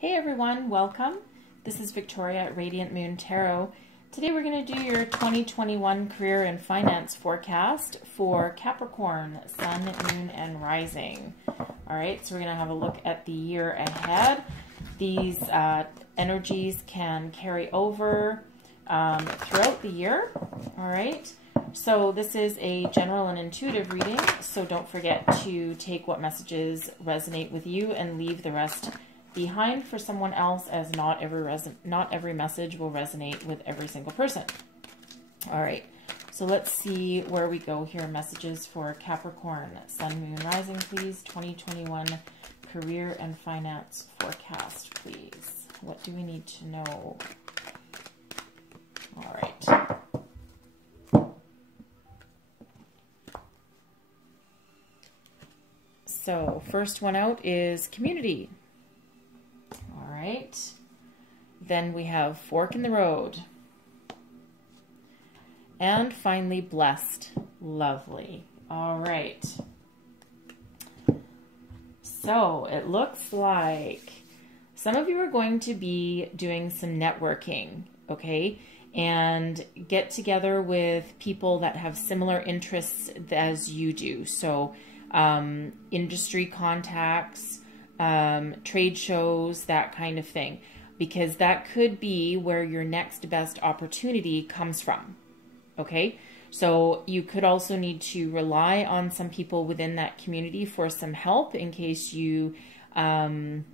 Hey everyone, welcome. This is Victoria at Radiant Moon Tarot. Today we're going to do your 2021 career and finance forecast for Capricorn, Sun, Moon, and Rising. Alright, so we're going to have a look at the year ahead. These energies can carry over throughout the year. Alright, so this is a general and intuitive reading, so don't forget to take what messages resonate with you and leave the rest behind for someone else, as not every message will resonate with every single person. All right, so let's see where we go here. Messages for Capricorn, Sun, Moon, Rising, please. 2021 career and finance forecast, please. What do we need to know? All right. So first one out is community. Right. Then we have fork in the road. And finally, blessed. Lovely. All right. So it looks like some of you are going to be doing some networking, okay? And get together with people that have similar interests as you do. So industry contacts, trade shows, that kind of thing, because that could be where your next best opportunity comes from. Okay, so you could also need to rely on some people within that community for some help in case you run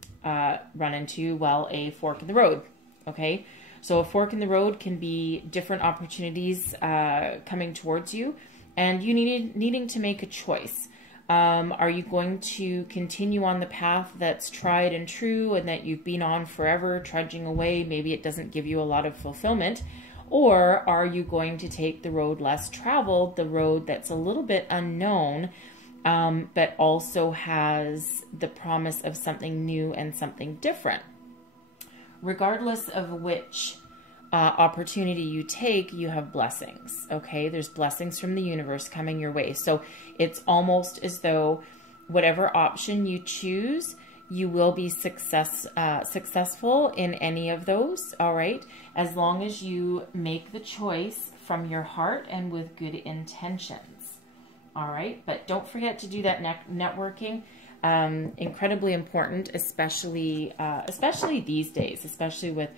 into, well, a fork in the road. Okay, so a fork in the road can be different opportunities coming towards you, and you needing to make a choice. Are you going to continue on the path that's tried and true and that you've been on forever, trudging away? Maybe it doesn't give you a lot of fulfillment. Or are you going to take the road less traveled, the road that's a little bit unknown, but also has the promise of something new and something different? Regardless of which opportunity you take, you have blessings. Okay, there's blessings from the universe coming your way. So it's almost as though whatever option you choose, you will be successful in any of those. All right, as long as you make the choice from your heart and with good intentions. All right, but don't forget to do that networking. Incredibly important, especially these days, especially with,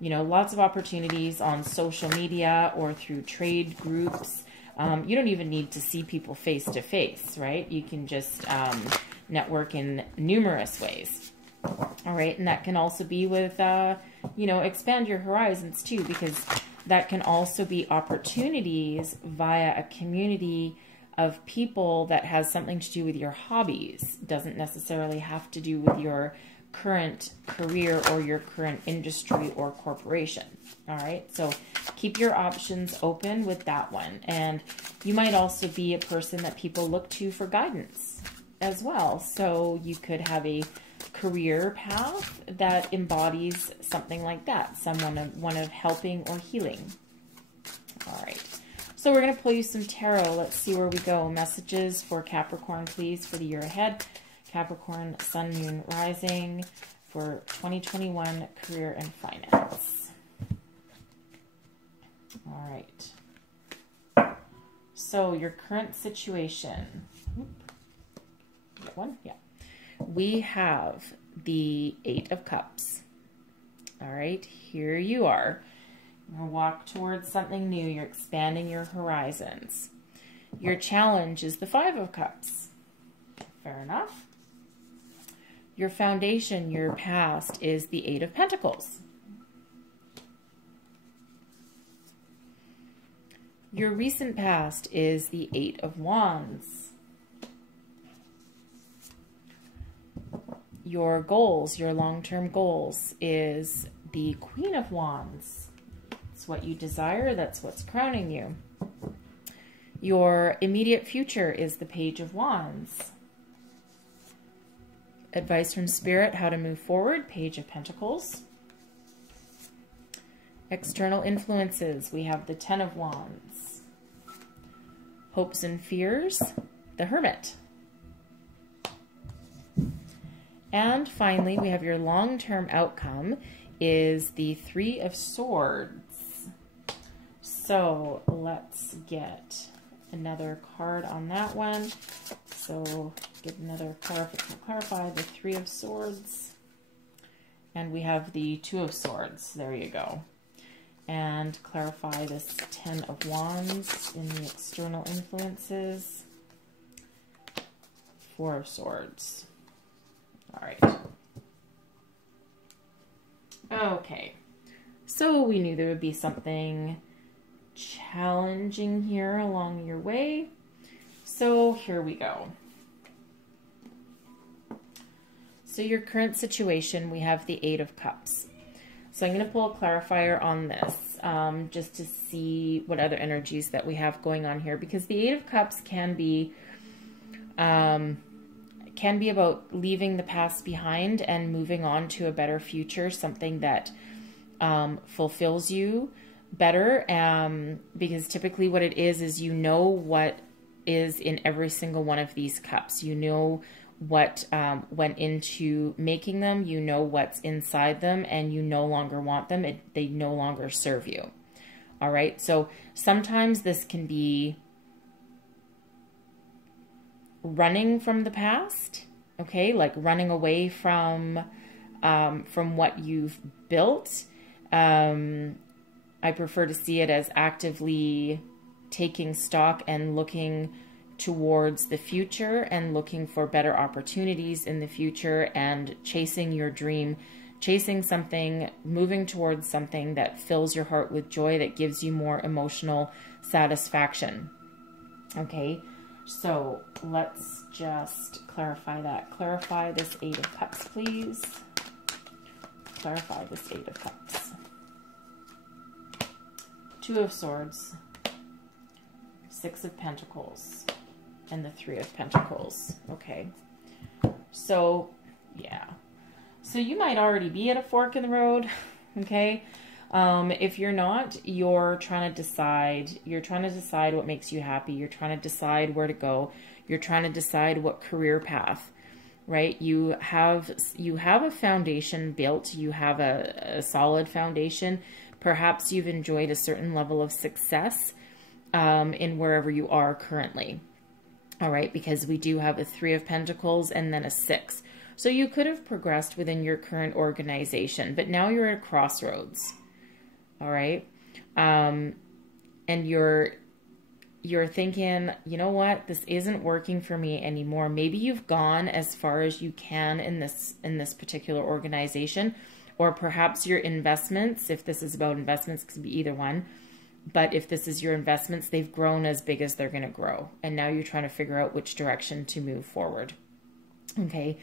you know, lots of opportunities on social media or through trade groups. You don't even need to see people face to face, right? You can just network in numerous ways. All right, and that can also be with, you know, expand your horizons too, because that can also be opportunities via a community of people that has something to do with your hobbies. Doesn't necessarily have to do with your current career or your current industry or corporation. All right, so keep your options open with that one. And you might also be a person that people look to for guidance as well. So you could have a career path that embodies something like that, one of helping or healing. All right, so we're going to pull you some tarot. Let's see where we go. Messages for Capricorn, please, for the year ahead. Capricorn, Sun, Moon, Rising for 2021 career and finance. All right. So your current situation. That one? Yeah. We have the 8 of Cups. All right. Here you are. You're going to walk towards something new. You're expanding your horizons. Your challenge is the 5 of Cups. Fair enough. Your foundation, your past, is the 8 of Pentacles. Your recent past is the 8 of Wands. Your goals, your long-term goals, is the Queen of Wands. It's what you desire, that's what's crowning you. Your immediate future is the Page of Wands. Advice from Spirit, how to move forward, Page of Pentacles. External influences, we have the 10 of Wands. Hopes and fears, the Hermit. And finally, we have your long-term outcome is the Three of Swords. So let's get another card on that one. So get another clarify the Three of Swords. And we have the Two of Swords. There you go. And clarify this Ten of Wands in the external influences. Four of Swords. All right. Okay. So we knew there would be something challenging here along your way. So here we go. So your current situation, we have the Eight of Cups. So I'm going to pull a clarifier on this just to see what other energies that we have going on here, because the Eight of Cups can be about leaving the past behind and moving on to a better future, something that fulfills you better, because typically what it is you know what is in every single one of these cups. You know what went into making them, you know what's inside them, and you no longer want them. They no longer serve you. All right, so sometimes this can be running from the past, okay, like running away from what you've built. I prefer to see it as actively taking stock and looking towards the future and looking for better opportunities in the future and chasing your dream, chasing something, moving towards something that fills your heart with joy, that gives you more emotional satisfaction. Okay, so let's just clarify that. Clarify this Eight of Cups, please. Clarify this Eight of Cups. Two of Swords, Six of Pentacles, and the Three of Pentacles. Okay, so yeah, so you might already be at a fork in the road. Okay, if you're not, you're trying to decide. You're trying to decide what makes you happy. You're trying to decide where to go. You're trying to decide what career path, right? You have a foundation built. You have a solid foundation. Perhaps you've enjoyed a certain level of success in wherever you are currently. All right, because we do have a Three of Pentacles and then a Six. So you could have progressed within your current organization, but now you're at a crossroads. All right. And you're thinking, you know what, this isn't working for me anymore. Maybe you've gone as far as you can in this particular organization, or perhaps your investments, if this is about investments, it could be either one. But if this is your investments, they've grown as big as they're going to grow. And now you're trying to figure out which direction to move forward. Okay.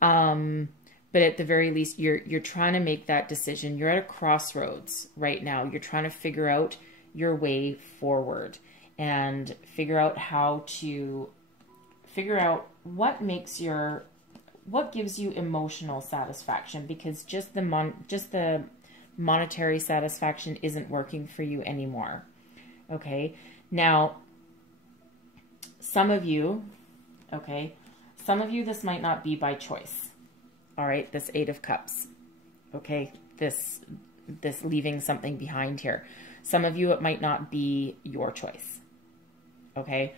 But at the very least, you're trying to make that decision. You're at a crossroads right now. You're trying to figure out your way forward and figure out what gives you emotional satisfaction, because just the monetary satisfaction isn't working for you anymore. Okay. Now, some of you, this might not be by choice. All right. This Eight of Cups. Okay. This leaving something behind here. Some of you, it might not be your choice. Okay.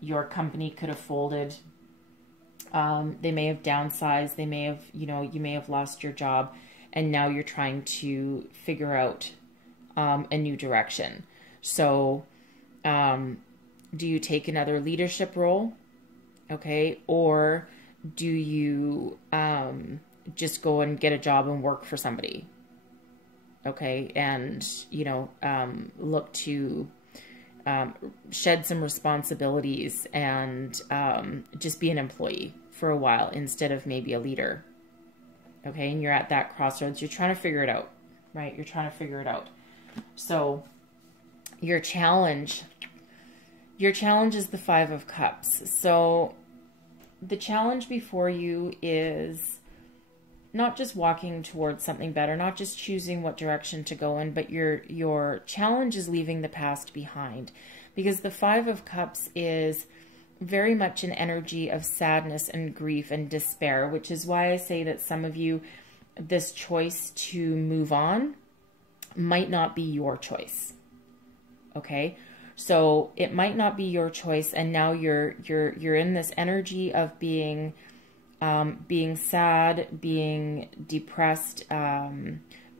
Your company could have folded. They may have downsized. They may have, you may have lost your job, and now you're trying to figure out a new direction. So do you take another leadership role? Okay. Or do you just go and get a job and work for somebody? Okay. And, look to shed some responsibilities and just be an employee for a while instead of maybe a leader. Okay. And you're at that crossroads. You're trying to figure it out, right? You're trying to figure it out. So your challenge is the Five of Cups. So the challenge before you is not just walking towards something better, not just choosing what direction to go in, but your challenge is leaving the past behind, because the Five of Cups is very much an energy of sadness and grief and despair, which is why I say that some of you, this choice to move on might not be your choice. Okay? So it might not be your choice, and now you're in this energy of being sad, being depressed,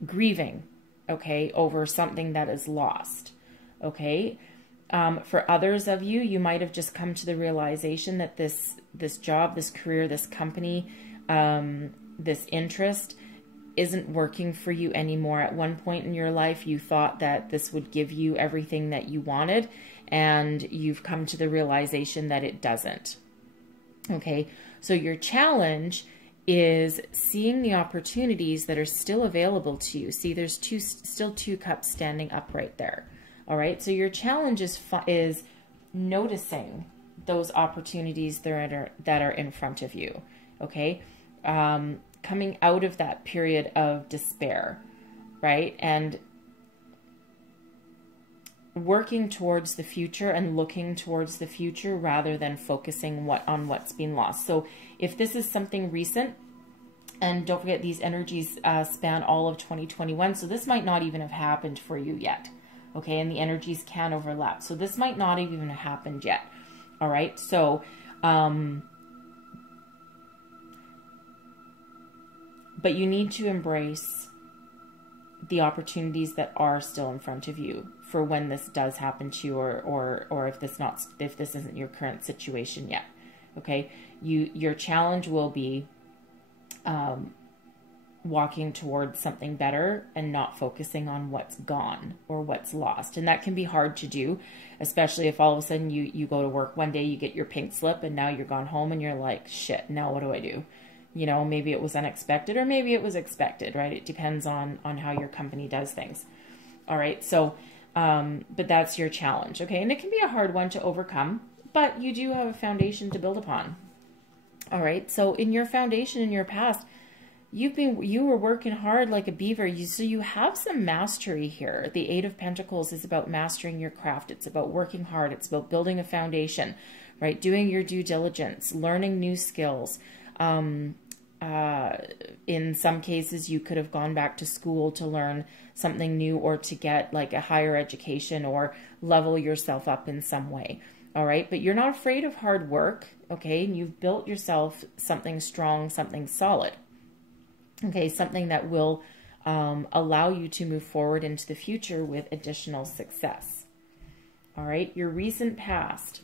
grieving, okay, over something that is lost, okay? For others of you, you might have just come to the realization that this job, this career, this company, this interest isn't working for you anymore. At one point in your life, you thought that this would give you everything that you wanted, and you've come to the realization that it doesn't. Okay, so your challenge is seeing the opportunities that are still available to you. See, there's still two cups standing up right there. All right, so your challenge is noticing those opportunities that are in front of you. Okay, coming out of that period of despair, right? And working towards the future and looking towards the future rather than focusing on what's been lost. So if this is something recent, and don't forget these energies span all of 2021, so this might not even have happened for you yet, okay? And the energies can overlap. So this might not have even happened yet, all right? So, but you need to embrace the opportunities that are still in front of you for when this does happen to you, or if this isn't your current situation yet. Okay, your challenge will be walking towards something better and not focusing on what's gone or what's lost. And that can be hard to do, especially if all of a sudden you go to work one day, you get your pink slip, and now you're gone home and you're like, shit, now what do I do? You know, maybe it was unexpected or maybe it was expected, right? It depends on how your company does things. All right. So, but that's your challenge. Okay. And it can be a hard one to overcome, but you do have a foundation to build upon. All right. So in your foundation, in your past, you were working hard like a beaver. So you have some mastery here. The Eight of Pentacles is about mastering your craft. It's about working hard. It's about building a foundation, right? Doing your due diligence, learning new skills. In some cases, you could have gone back to school to learn something new, or to get like a higher education, or level yourself up in some way. All right. But you're not afraid of hard work. Okay. And you've built yourself something strong, something solid. Okay. Something that will allow you to move forward into the future with additional success. All right. Your recent past.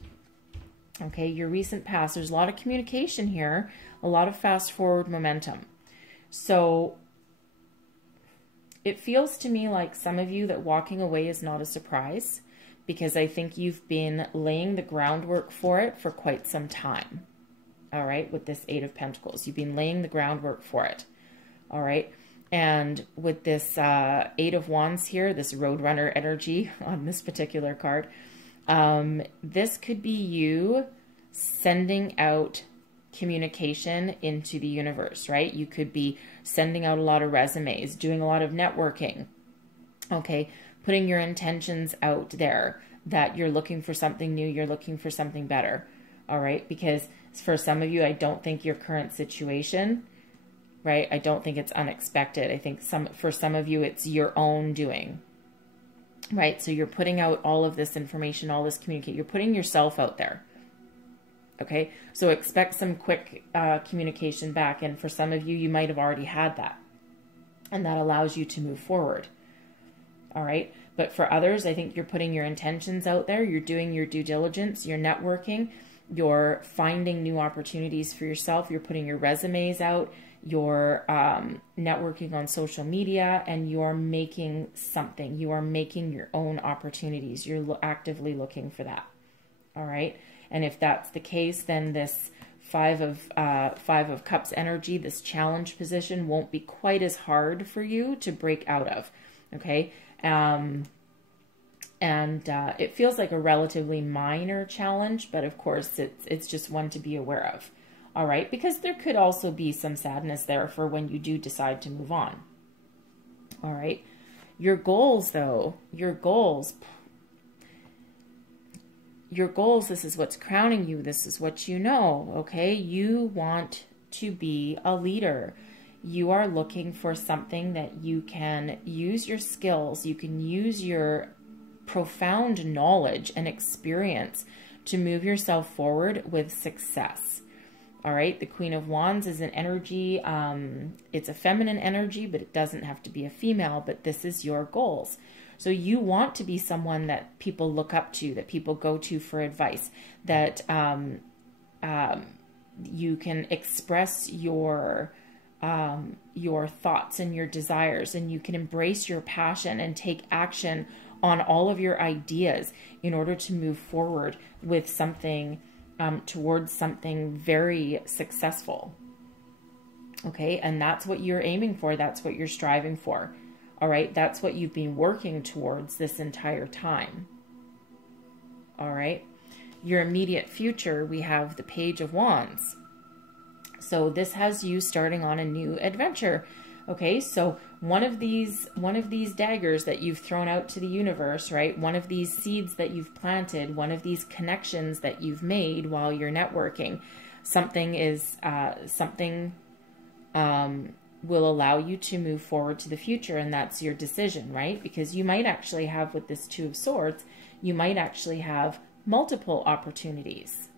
Okay. Your recent past. There's a lot of communication here. A lot of fast forward momentum. So it feels to me like some of you that walking away is not a surprise, because I think you've been laying the groundwork for it for quite some time. All right. With this Eight of Pentacles, you've been laying the groundwork for it. All right. And with this Eight of Wands here, this Roadrunner energy on this particular card, this could be you sending out communication into the universe, right? You could be sending out a lot of resumes, doing a lot of networking, okay? Putting your intentions out there that you're looking for something new, you're looking for something better, all right? Because for some of you, I don't think your current situation, right? I don't think it's unexpected. I think for some of you, it's your own doing, right? So you're putting out all of this information, all this communicate, you're putting yourself out there. Okay, so expect some quick communication back. And for some of you, you might have already had that. And that allows you to move forward. All right. But for others, I think you're putting your intentions out there. You're doing your due diligence. You're networking. You're finding new opportunities for yourself. You're putting your resumes out. You're networking on social media. And you're making something. You are making your own opportunities. You're actively looking for that. All right. And if that's the case, then this Five of Cups energy, this challenge position, won't be quite as hard for you to break out of. Okay. It feels like a relatively minor challenge, but of course it's just one to be aware of. All right. Because there could also be some sadness there for when you do decide to move on. All right. Your goals though, your goals, your goals, this is what's crowning you, this is what you know, okay? You want to be a leader. You are looking for something that you can use your skills, you can use your profound knowledge and experience to move yourself forward with success. All right, the Queen of Wands is an energy, it's a feminine energy, but it doesn't have to be a female, but this is your goals. So you want to be someone that people look up to, that people go to for advice, that you can express your thoughts and your desires, and you can embrace your passion and take action on all of your ideas in order to move forward with something, towards something very successful. Okay, and that's what you're aiming for. That's what you're striving for. All right, that's what you've been working towards this entire time. All right, your immediate future, we have the Page of Wands. So this has you starting on a new adventure. Okay, so one of these daggers that you've thrown out to the universe, right? One of these seeds that you've planted, one of these connections that you've made while you're networking, something will allow you to move forward to the future, and that's your decision, right? Because you might actually have, with this Two of Swords, you might actually have multiple opportunities.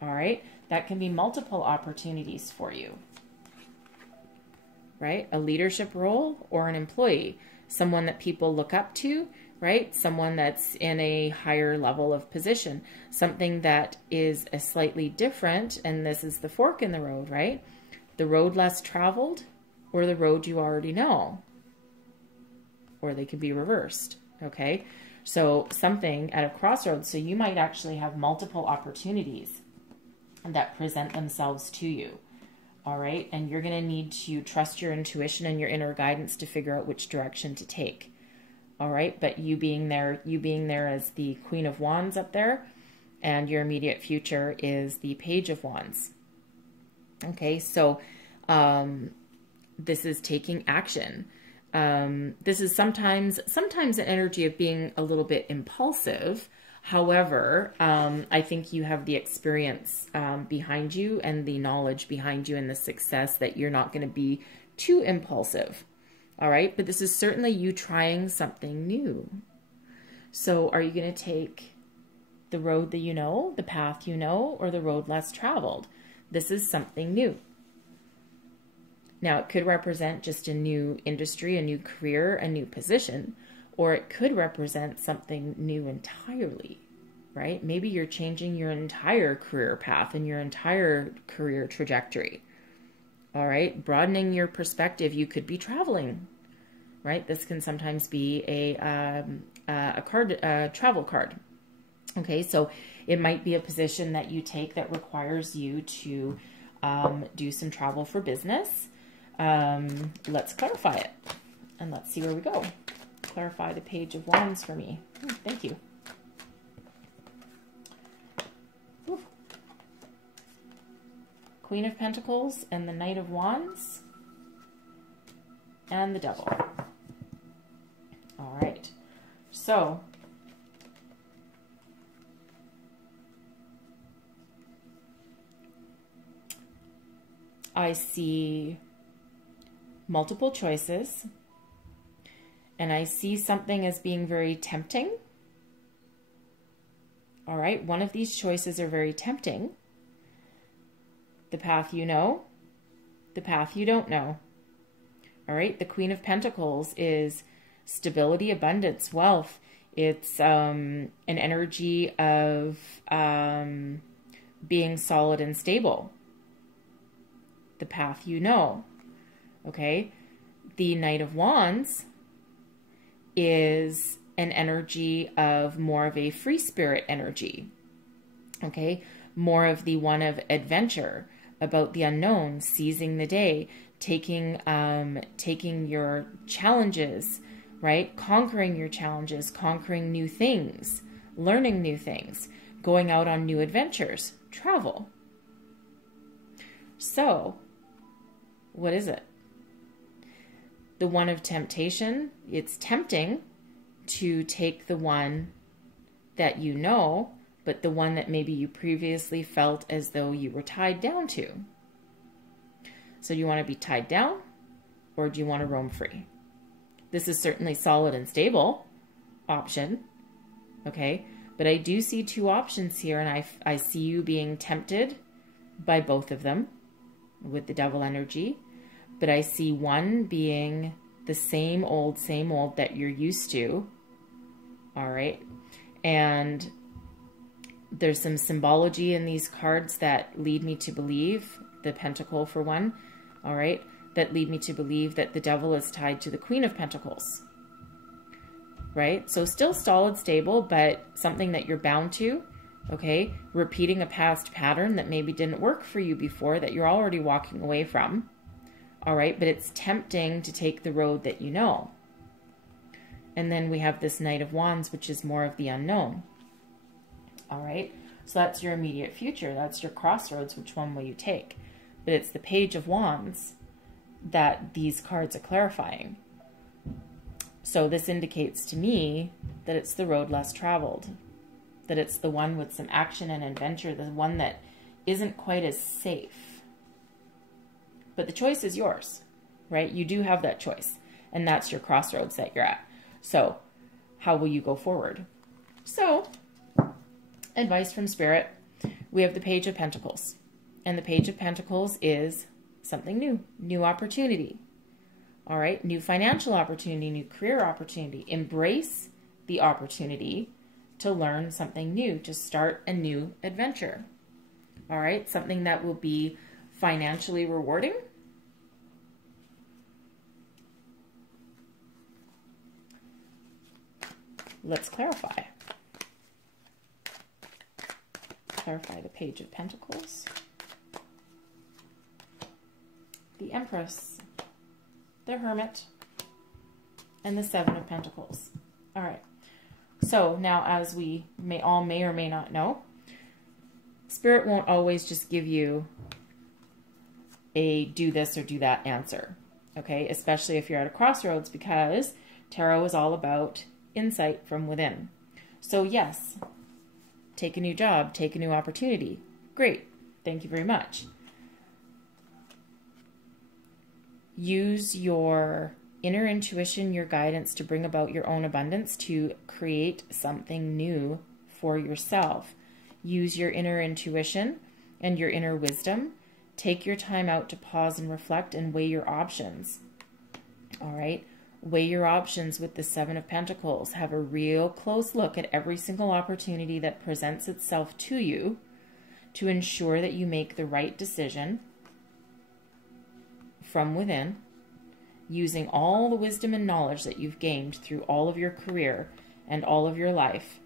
All right, that can be multiple opportunities for you, right? A leadership role or an employee, someone that people look up to, right? Someone that's in a higher level of position, something that is a slightly different, and this is the fork in the road, right? The road less traveled, or the road you already know, or they could be reversed. Okay, so something at a crossroads. So you might actually have multiple opportunities that present themselves to you. All right, and you're going to need to trust your intuition and your inner guidance to figure out which direction to take. All right, but you being there as the Queen of Wands up there, and your immediate future is the Page of Wands. Okay, so this is taking action. This is sometimes an energy of being a little bit impulsive. However, I think you have the experience behind you and the knowledge behind you and the success that you're not going to be too impulsive. All right, but this is certainly you trying something new. So are you going to take the road that you know, the path you know, or the road less traveled? This is something new. Now, it could represent just a new industry, a new career, a new position, or it could represent something new entirely, right? Maybe you're changing your entire career path and your entire career trajectory. All right, broadening your perspective. You could be traveling, right? This can sometimes be a travel card. Okay, so it might be a position that you take that requires you to do some travel for business. Let's clarify it, and let's see where we go. Clarify the Page of Wands for me. Thank you. Ooh. Queen of Pentacles and the Knight of Wands and the Devil. All right, so I see multiple choices, and I see something as being very tempting. All right, one of these choices are very tempting. The path you know, the path you don't know. All right, the Queen of Pentacles is stability, abundance, wealth. It's an energy of being solid and stable. The path you know. Okay, the Knight of Wands is an energy of more of a free spirit energy. Okay, more of the one of adventure, about the unknown, seizing the day, taking your challenges, right? Conquering your challenges, conquering new things, learning new things, going out on new adventures, travel. So, what is it? The one of temptation. It's tempting to take the one that you know, but the one that maybe you previously felt as though you were tied down to. So do you want to be tied down, or do you want to roam free? This is certainly solid and stable option, okay? But I do see two options here, and I see you being tempted by both of them with the devil energy. But I see one being the same old that you're used to, all right? And there's some symbology in these cards that lead me to believe, the Pentacle for one, all right, that lead me to believe that the devil is tied to the Queen of Pentacles, right? So still solid, stable, but something that you're bound to, okay? Repeating a past pattern that maybe didn't work for you before that you're already walking away from, all right? But it's tempting to take the road that you know. And then we have this Knight of Wands, which is more of the unknown, all right? So that's your immediate future. That's your crossroads. Which one will you take? But it's the Page of Wands that these cards are clarifying. So this indicates to me that it's the road less traveled, that it's the one with some action and adventure, the one that isn't quite as safe. But the choice is yours, right? You do have that choice, and that's your crossroads that you're at. So how will you go forward? So advice from Spirit, we have the Page of Pentacles, and the Page of Pentacles is something new, new opportunity. All right, new financial opportunity, new career opportunity. Embrace the opportunity to learn something new, to start a new adventure. All right, something that will be financially rewarding. Let's clarify. Clarify the Page of Pentacles. The Empress, the Hermit, and the Seven of Pentacles. All right. So now, as we may or may not know, Spirit won't always just give you a do this or do that answer, okay? Especially if you're at a crossroads, because tarot is all about insight from within. So yes, take a new job, take a new opportunity. Great. Thank you very much. Use your inner intuition, your guidance to bring about your own abundance, to create something new for yourself. Use your inner intuition and your inner wisdom. Take your time out to pause and reflect and weigh your options. All right? Weigh your options with the Seven of Pentacles. Have a real close look at every single opportunity that presents itself to you to ensure that you make the right decision from within, using all the wisdom and knowledge that you've gained through all of your career and all of your life,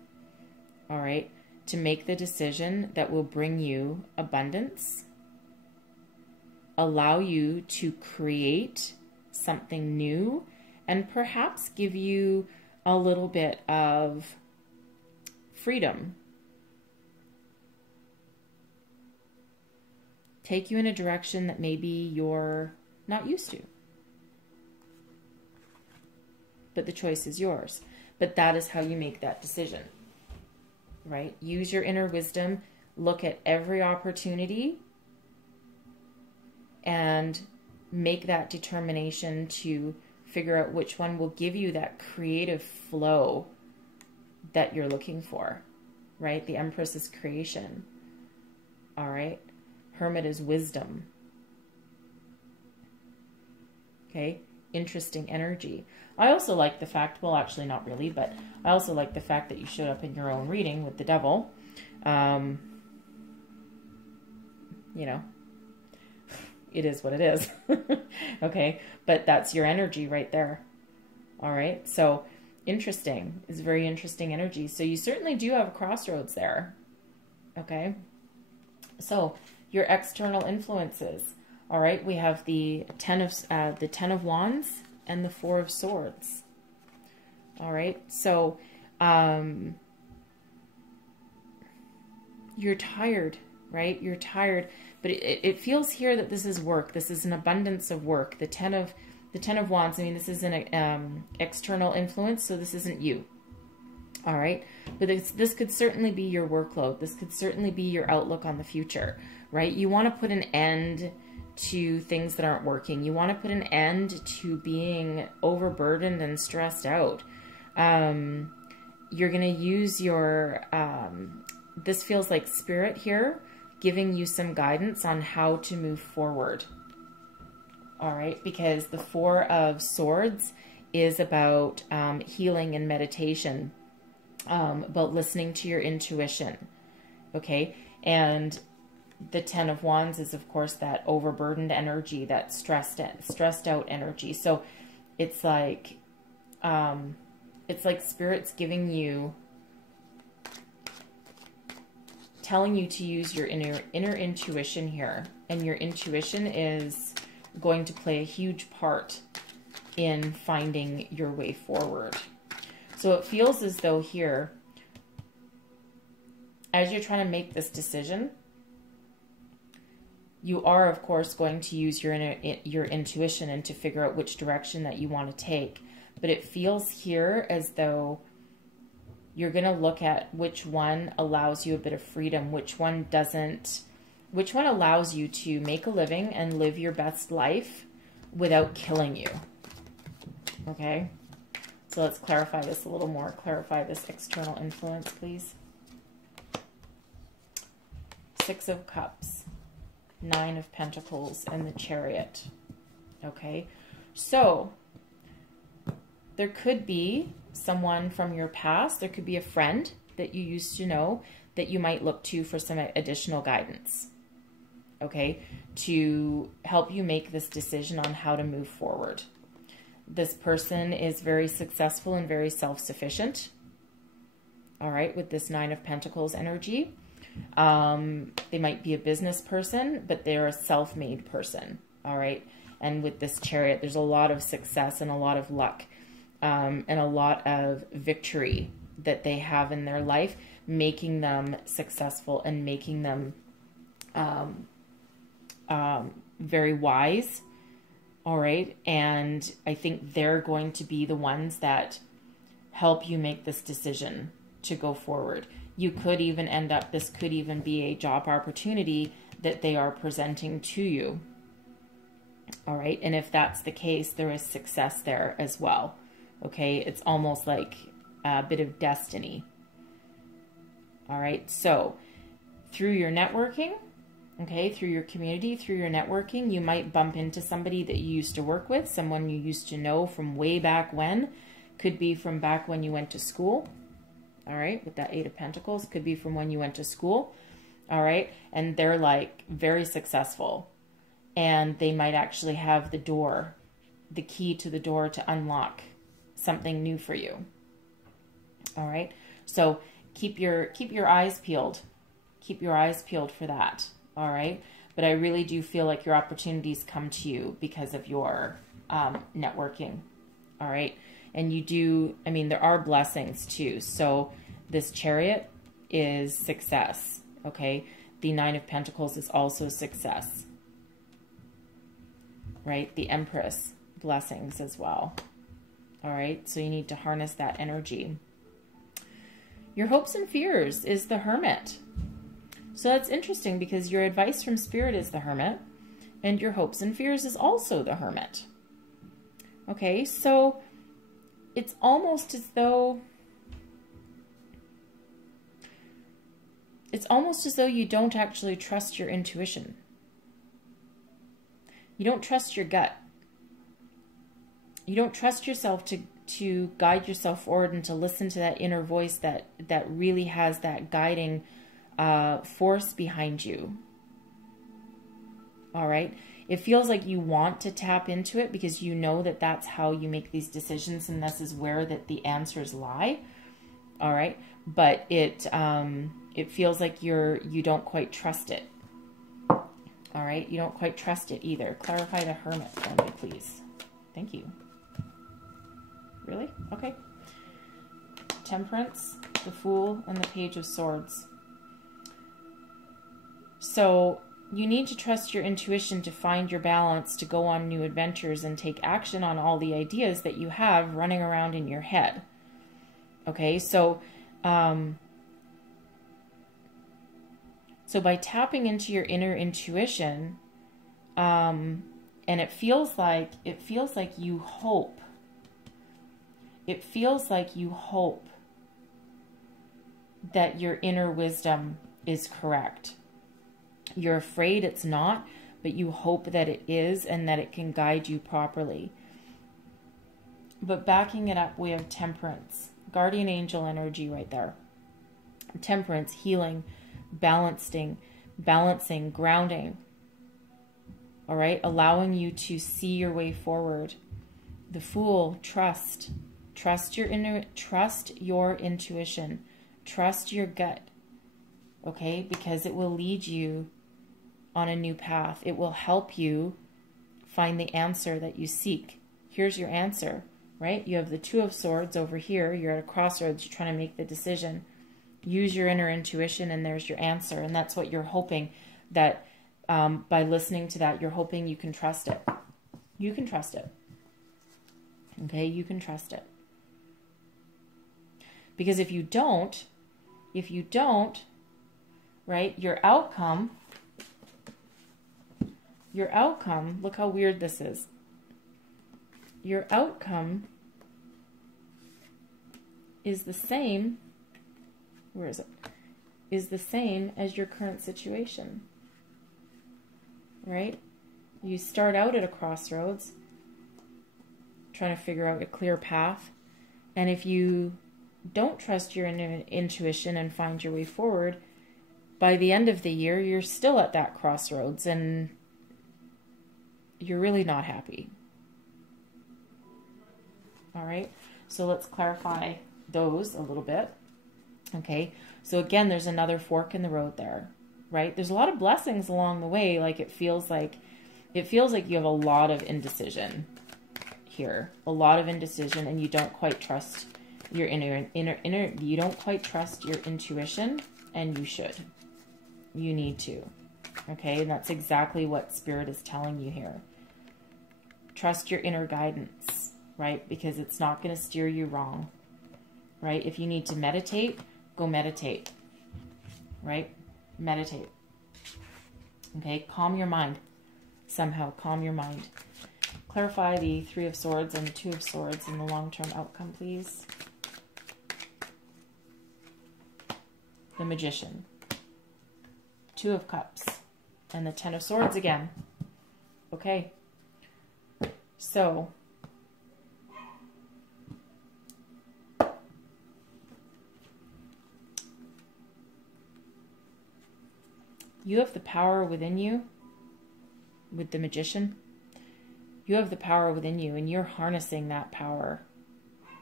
all right, to make the decision that will bring you abundance, allow you to create something new, and perhaps give you a little bit of freedom. Take you in a direction that maybe you're not used to. But the choice is yours. But that is how you make that decision, right? Use your inner wisdom, look at every opportunity, and make that determination to figure out which one will give you that creative flow that you're looking for, right? The Empress is creation, all right? Hermit is wisdom. Okay, interesting energy. I also like the fact, well, actually not really, but I also like the fact that you showed up in your own reading with the devil. You know, it is what it is. Okay, but that's your energy right there. All right, so interesting. It's very interesting energy. So you certainly do have a crossroads there. Okay, so your external influences. All right, we have the Ten of Wands and the Four of Swords. All right, so you're tired, right? You're tired, but it feels here that this is work. This is an abundance of work. The Ten of Wands. I mean, this is an external influence, so this isn't you. All right. But this could certainly be your workload. This could certainly be your outlook on the future, right? You want to put an end to things that aren't working. You want to put an end to being overburdened and stressed out. You're going to use your, this feels like spirit here, giving you some guidance on how to move forward. All right. Because the Four of Swords is about healing and meditation, about listening to your intuition. Okay. And the Ten of Wands is, of course, that overburdened energy, that stressed out energy. So it's like Spirit's giving you, telling you to use your inner intuition here. And your intuition is going to play a huge part in finding your way forward. So it feels as though here, as you're trying to make this decision, you are, of course, going to use your intuition and to figure out which direction that you want to take. But it feels here as though you're going to look at which one allows you a bit of freedom, which one doesn't, which one allows you to make a living and live your best life without killing you. Okay? So let's clarify this a little more. Clarify this external influence, please. Six of Cups, Nine of Pentacles, and the Chariot. Okay? So there could be someone from your past. There could be a friend that you used to know that you might look to for some additional guidance. Okay? To help you make this decision on how to move forward. This person is very successful and very self-sufficient. All right, with this Nine of Pentacles energy. They might be a business person, but they're a self-made person. All right. And with this Chariot, there's a lot of success and a lot of luck, and a lot of victory that they have in their life, making them successful and making them very wise. All right. And I think they're going to be the ones that help you make this decision to go forward. You could even end up, this could even be a job opportunity that they are presenting to you. All right. And if that's the case, there is success there as well. Okay. It's almost like a bit of destiny. All right. So through your networking, okay, through your community, through your networking, you might bump into somebody that you used to work with, someone you used to know from way back when. Could be from back when you went to school. All right, with that Eight of Pentacles, could be from when you went to school. All right, and they're like very successful. And they might actually have the door, the key to the door to unlock something new for you. All right, so keep your eyes peeled. Keep your eyes peeled for that. All right. But I really do feel like your opportunities come to you because of your networking. All right. And you do, I mean, there are blessings too. So this Chariot is success. Okay. The Nine of Pentacles is also success. Right. The Empress, blessings as well. All right. So you need to harness that energy. Your hopes and fears is the Hermit. So that's interesting because your advice from Spirit is the Hermit and your hopes and fears is also the Hermit. Okay, so it's almost as though you don't actually trust your intuition. You don't trust your gut. You don't trust yourself to guide yourself forward and to listen to that inner voice that really has that guiding force behind you. All right. It feels like you want to tap into it because you know that that's how you make these decisions and this is where that the answers lie. All right. But it feels like you don't quite trust it. All right. You don't quite trust it either. Clarify the Hermit for me, please. Thank you. Really? Okay. Temperance, the Fool, and the Page of Swords. So you need to trust your intuition to find your balance, to go on new adventures and take action on all the ideas that you have running around in your head. Okay, so So by tapping into your inner intuition, and it feels like you hope. It feels like you hope that your inner wisdom is correct. You're afraid it's not, but you hope that it is and that it can guide you properly. But backing it up, we have temperance, guardian angel energy right there. Temperance, healing, balancing, grounding. All right, allowing you to see your way forward. The Fool, trust your intuition, trust your gut. Okay, because it will lead you on a new path. It will help you find the answer that you seek. Here's your answer, right? You have the Two of Swords over here. You're at a crossroads. You're trying to make the decision. Use your inner intuition, and there's your answer. And that's what you're hoping, that by listening to that, you're hoping you can trust it. You can trust it. Okay, you can trust it. Because if you don't, right, your outcome, look how weird this is. Your outcome is the same, where is it? Is the same as your current situation, right? You start out at a crossroads, trying to figure out a clear path. And if you don't trust your intuition and find your way forward, by the end of the year, you're still at that crossroads and you're really not happy. All right, so let's clarify those a little bit. Okay, so again, there's another fork in the road there, right? There's a lot of blessings along the way. Like it feels like you have a lot of indecision here, a lot of indecision, and you don't quite trust your you don't quite trust your intuition, and you should. You need to. Okay, and that's exactly what Spirit is telling you here. Trust your inner guidance, right? Because it's not going to steer you wrong, right? If you need to meditate, go meditate, right? Meditate. Okay, calm your mind. Somehow calm your mind. Clarify the Three of Swords and the Two of Swords in the long-term outcome, please. The Magician. Two of Cups. And the Ten of Swords again. Okay. So, you have the power within you with the Magician. You have the power within you, and you're harnessing that power.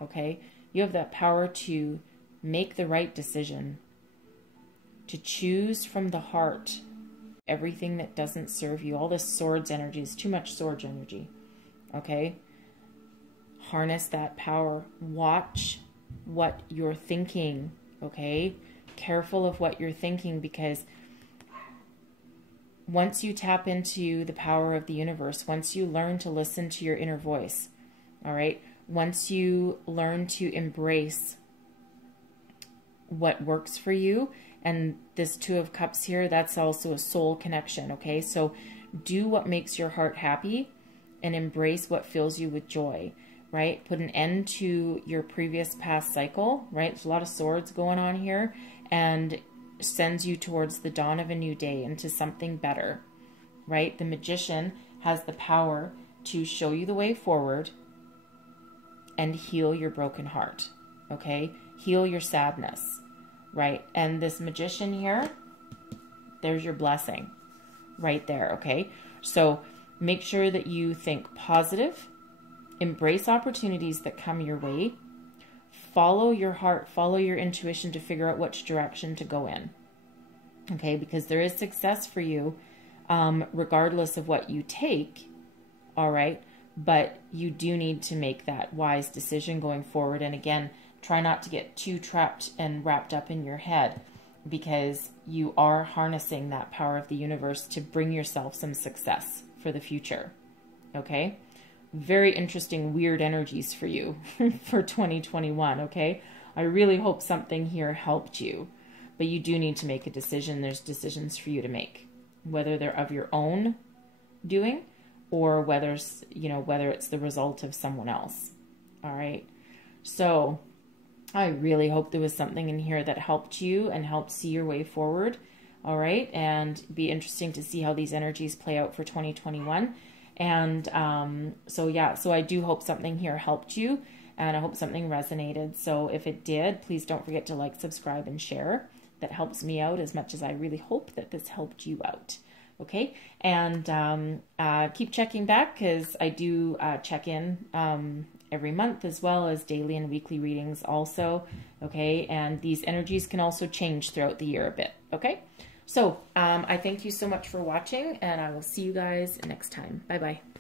Okay? You have that power to make the right decision, to choose from the heart everything that doesn't serve you. All this swords energy is too much swords energy. Okay? Harness that power. Watch what you're thinking. Okay? Careful of what you're thinking, because once you tap into the power of the universe, once you learn to listen to your inner voice, all right? Once you learn to embrace what works for you, and this Two of Cups here, that's also a soul connection, okay? So do what makes your heart happy and embrace what fills you with joy, right? Put an end to your previous past cycle, right? There's a lot of swords going on here, and sends you towards the dawn of a new day, into something better, right? The Magician has the power to show you the way forward and heal your broken heart, okay? Heal your sadness, right? And this Magician here, there's your blessing right there, okay? So make sure that you think positive, embrace opportunities that come your way, follow your heart, follow your intuition to figure out which direction to go in, okay? Because there is success for you regardless of what you take, all right? But you do need to make that wise decision going forward. And again, try not to get too trapped and wrapped up in your head, because you are harnessing that power of the universe to bring yourself some success for the future, okay? Very interesting, weird energies for you for 2021, okay? I really hope something here helped you. But you do need to make a decision. There's decisions for you to make, whether they're of your own doing or whether, you know, whether it's the result of someone else. All right. So I really hope there was something in here that helped you and helped see your way forward. All right. And be interesting to see how these energies play out for 2021. And so, yeah, so I do hope something here helped you, and I hope something resonated. So if it did, please don't forget to like, subscribe, and share. That helps me out as much as I really hope that this helped you out. Okay. And keep checking back, because I do check in every month, as well as daily and weekly readings also. Okay. And these energies can also change throughout the year a bit. Okay. So I thank you so much for watching, and I will see you guys next time. Bye-bye.